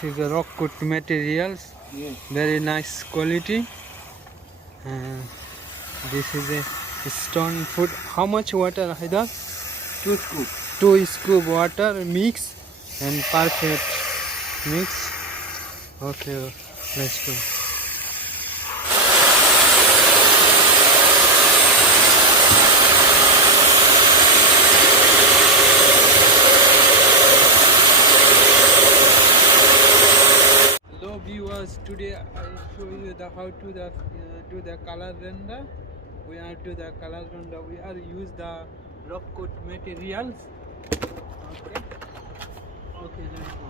This is the rock cut materials. Yes. Very nice quality. This is a stone food. How much water, Haidar? 2 scoop. 2 scoop water mix and perfect mix. Okay, let's go. Hello viewers, today I show you the how to do the color render. We are do the color render. We are use the rock cut materials. Okay, let's go.